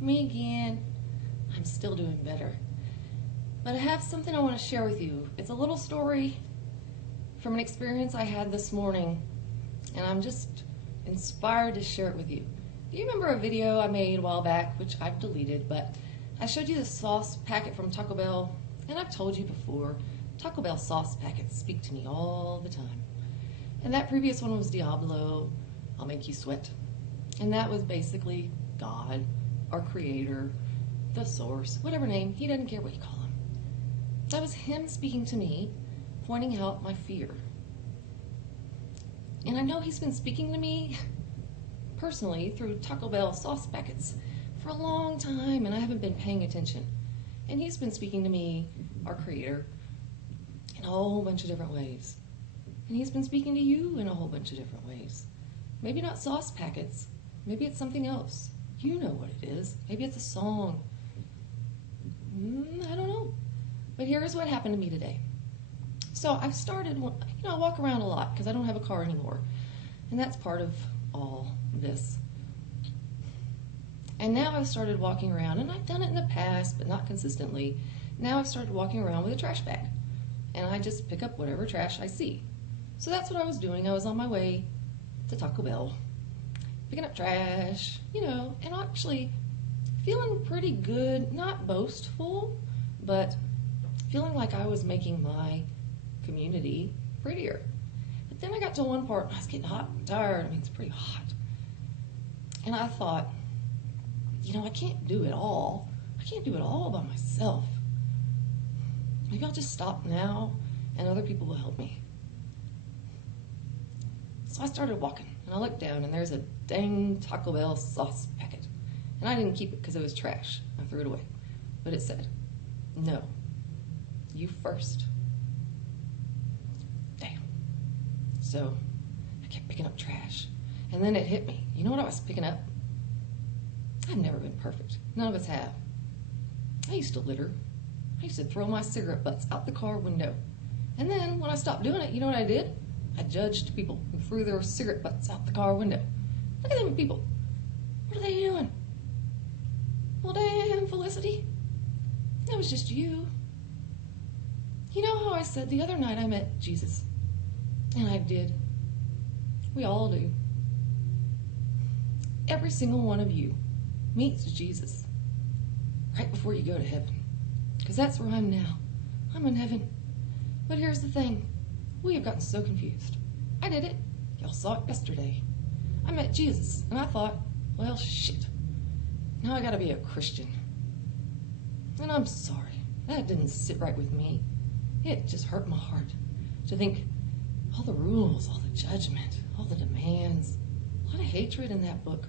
me again. I'm still doing better. But I have something I want to share with you. It's a little story from an experience I had this morning, and I'm just inspired to share it with you. Do you remember a video I made a while back, which I've deleted, but I showed you the sauce packet from Taco Bell, and I've told you before, Taco Bell sauce packets speak to me all the time. And that previous one was Diablo, I'll make you sweat. And that was basically God, our creator, the source, whatever name, he doesn't care what you call him. That was him speaking to me, pointing out my fear. And I know he's been speaking to me personally through Taco Bell sauce packets for a long time, and I haven't been paying attention. And he's been speaking to me, our creator, in a whole bunch of different ways. And he's been speaking to you in a whole bunch of different ways. Maybe not sauce packets. Maybe it's something else. You know what it is. Maybe it's a song. I don't know. But here's what happened to me today. So I've started, I walk around a lot because I don't have a car anymore. And that's part of all this. And now I've started walking around, and I've done it in the past, but not consistently. Now I've started walking around with a trash bag. And I just pick up whatever trash I see. So that's what I was doing. I was on my way to Taco Bell, picking up trash, and actually feeling pretty good, not boastful, but feeling like I was making my community prettier. But then I got to one part, and I was getting hot and tired. It's pretty hot. And I thought, I can't do it all. I can't do it all by myself. Maybe I'll just stop now, and other people will help me. So I started walking, and I looked down, and there's a dang Taco Bell sauce packet. And I didn't keep it because it was trash. I threw it away. But it said, no, you first. Damn. So I kept picking up trash. And then it hit me. You know what I was picking up? I've never been perfect. None of us have. I used to litter. I used to throw my cigarette butts out the car window. And then when I stopped doing it, you know what I did? I judged people who threw their cigarette butts out the car window. Look at them people. What are they doing? Well, damn, Felicity. That was just you. You know how I said the other night I met Jesus? And I did. We all do. Every single one of you meets Jesus right before you go to heaven. Because that's where I'm now. I'm in heaven. But here's the thing. We have gotten so confused. I did it. Y'all saw it yesterday. I met Jesus, and I thought, well, shit. Now I gotta be a Christian. And I'm sorry. That didn't sit right with me. It just hurt my heart to think all the rules, all the judgment, all the demands, a lot of hatred in that book.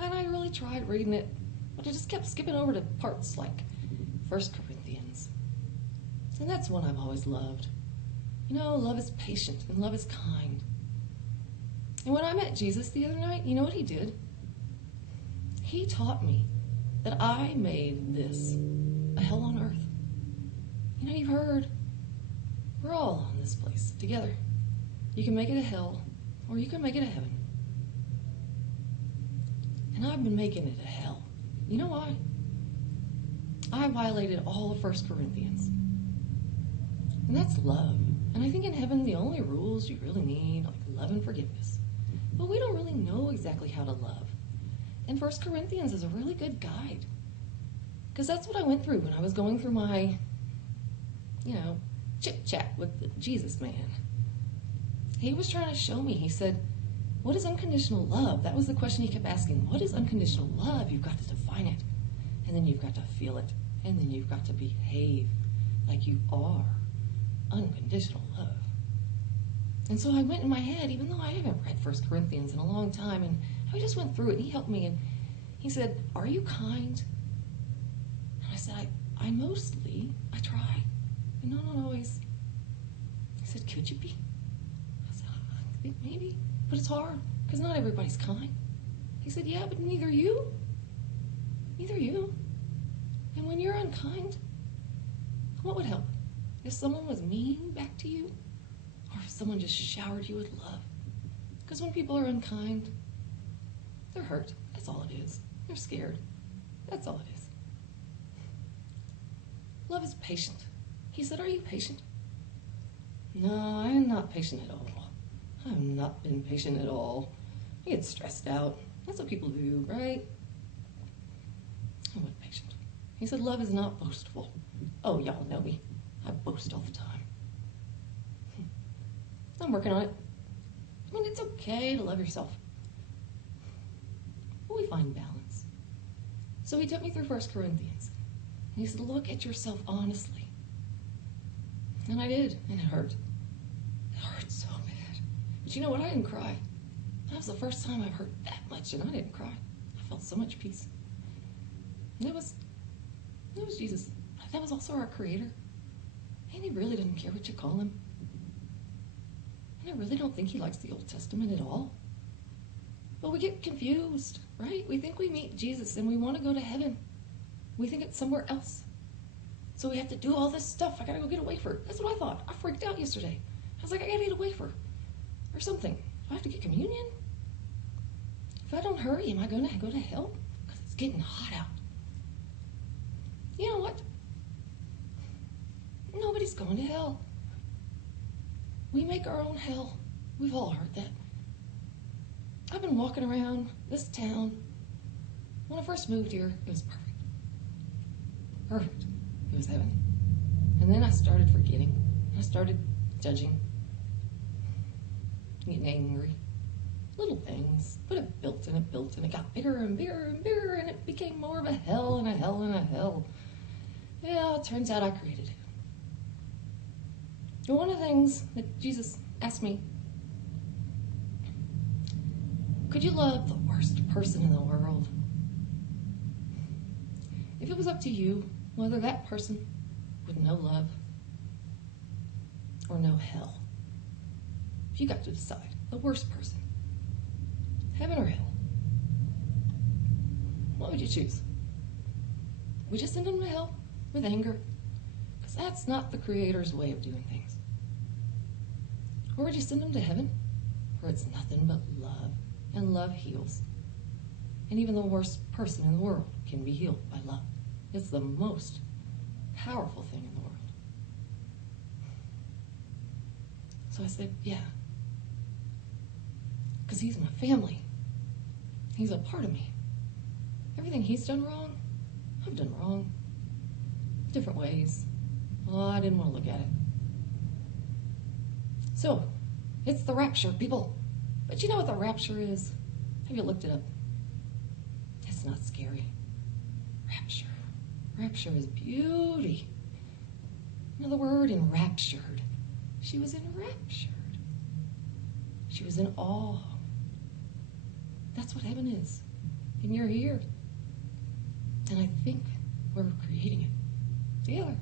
And I really tried reading it, but I just kept skipping over to parts like 1 Corinthians. And that's one I've always loved. Love is patient and love is kind. And when I met Jesus the other night, you know what he did? He taught me that I made this a hell on earth. You've heard, we're all on this place together. You can make it a hell, or you can make it a heaven. And I've been making it a hell. You know why? I violated all of 1 Corinthians. And that's love. And I think in heaven, the only rules you really need are love and forgiveness. But we don't really know exactly how to love. And 1 Corinthians is a really good guide. Because that's what I went through when I was going through my, chit-chat with the Jesus man. He was trying to show me. He said, what is unconditional love? That was the question he kept asking. What is unconditional love? You've got to define it. And then you've got to feel it. And then you've got to behave like you are. Unconditional love. And so I went in my head, even though I haven't read 1 Corinthians in a long time, and I just went through it, and he helped me, and he said, are you kind? And I said, I try. And not always. He said, could you be? I said, I think maybe, but it's hard, because not everybody's kind. He said, yeah, but neither you. And when you're unkind, what would help? If someone was mean back to you, or if someone just showered you with love. Because when people are unkind, they're hurt. That's all it is. They're scared. That's all it is. Love is patient. He said, are you patient? No, I'm not patient at all. I've not been patient at all. I get stressed out. That's what people do, right? I'm not patient. He said, love is not boastful. Oh, y'all know me. I boast all the time. I'm working on it. I mean, it's okay to love yourself. But we find balance. So he took me through 1 Corinthians. And he said, look at yourself honestly. And I did, and it hurt. It hurt so bad. But you know what? I didn't cry. That was the first time I've hurt that much, and I didn't cry. I felt so much peace. And it was Jesus. That was also our Creator. And he really doesn't care what you call him. And I really don't think he likes the Old Testament at all. But we get confused, right? We think we meet Jesus and we want to go to heaven. We think it's somewhere else. So we have to do all this stuff. I got to go get a wafer. That's what I thought. I freaked out yesterday. I was like, I got to eat a wafer or something. Do I have to get communion? If I don't hurry, am I going to go to hell? Because it's getting hot out. You know what? Nobody's going to hell. We make our own hell. We've all heard that. I've been walking around this town. When I first moved here, it was perfect. Perfect. It was heaven. And then I started forgetting. I started judging. Getting angry. Little things. But it built and it built and it got bigger and bigger and bigger and it became more of a hell and a hell and a hell. Yeah, it turns out I created it. And one of the things that Jesus asked me, could you love the worst person in the world? If it was up to you, whether that person would know love or know hell, if you got to decide, the worst person, heaven or hell, what would you choose? Would you send them to hell with anger? Because that's not the Creator's way of doing things. Or would you send them to heaven, where it's nothing but love, and love heals? And even the worst person in the world can be healed by love. It's the most powerful thing in the world. So I said, yeah. Because he's my family. He's a part of me. Everything he's done wrong, I've done wrong. Different ways. Oh, I didn't want to look at it. So, it's the rapture, people. But you know what the rapture is? Have you looked it up? It's not scary. Rapture. Rapture is beauty. Another word, enraptured. She was enraptured. She was in awe. That's what heaven is. And you're here. And I think we're creating it together.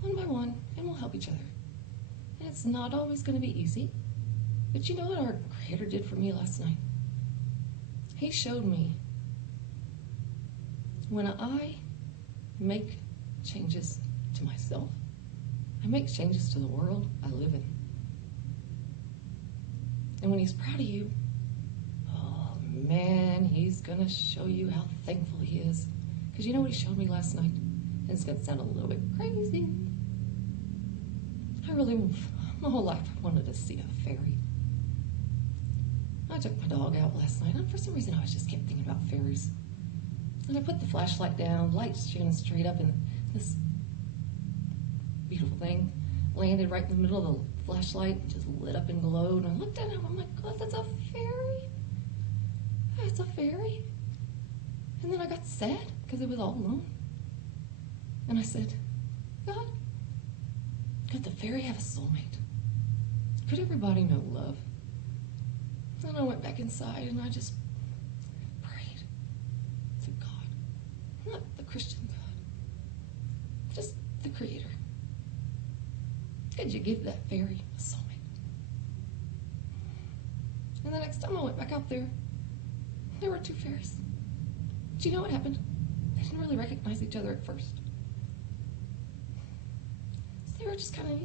One by one, and we'll help each other. And it's not always going to be easy. But you know what our Creator did for me last night? He showed me when I make changes to myself, I make changes to the world I live in. And when he's proud of you, oh man, he's going to show you how thankful he is. Because you know what he showed me last night? And it's going to sound a little bit crazy. My whole life, I wanted to see a fairy. I took my dog out last night, and for some reason I just kept thinking about fairies. And I put the flashlight down, lights shining straight up, and this beautiful thing landed right in the middle of the flashlight and just lit up and glowed. And I looked at it, and I'm like, God, that's a fairy. That's a fairy. And then I got sad because it was all alone. And I said, God, could the fairy have a soulmate? Could everybody know love? And I went back inside and I just prayed to God. Not the Christian God. Just the Creator. Could you give that fairy a soulmate? And the next time I went back out there were two fairies. Do you know what happened? They didn't really recognize each other at first. So they were just kind of,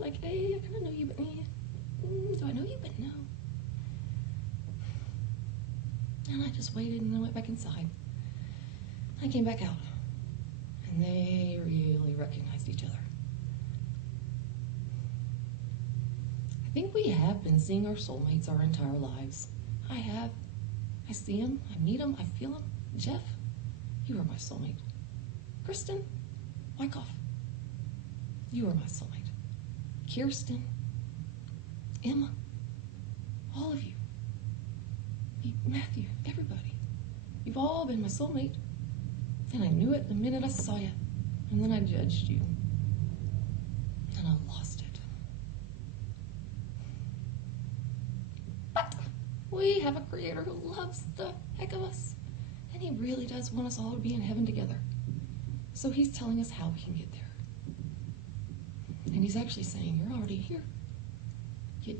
like, hey, I kind of know you, but do I know you? But no. And I just waited and I went back inside. I came back out, and they really recognized each other. I think we have been seeing our soulmates our entire lives. I have. I see them, I meet them, I feel them. Jeff, you are my soulmate. Kristen Wyckoff, you are my soulmate. Kirsten, Emma, all of you. Matthew, everybody. You've all been my soulmate. And I knew it the minute I saw you. And then I judged you. And I lost it. But we have a creator who loves the heck of us. And he really does want us all to be in heaven together. So he's telling us how we can get there. And he's actually saying, you're already here.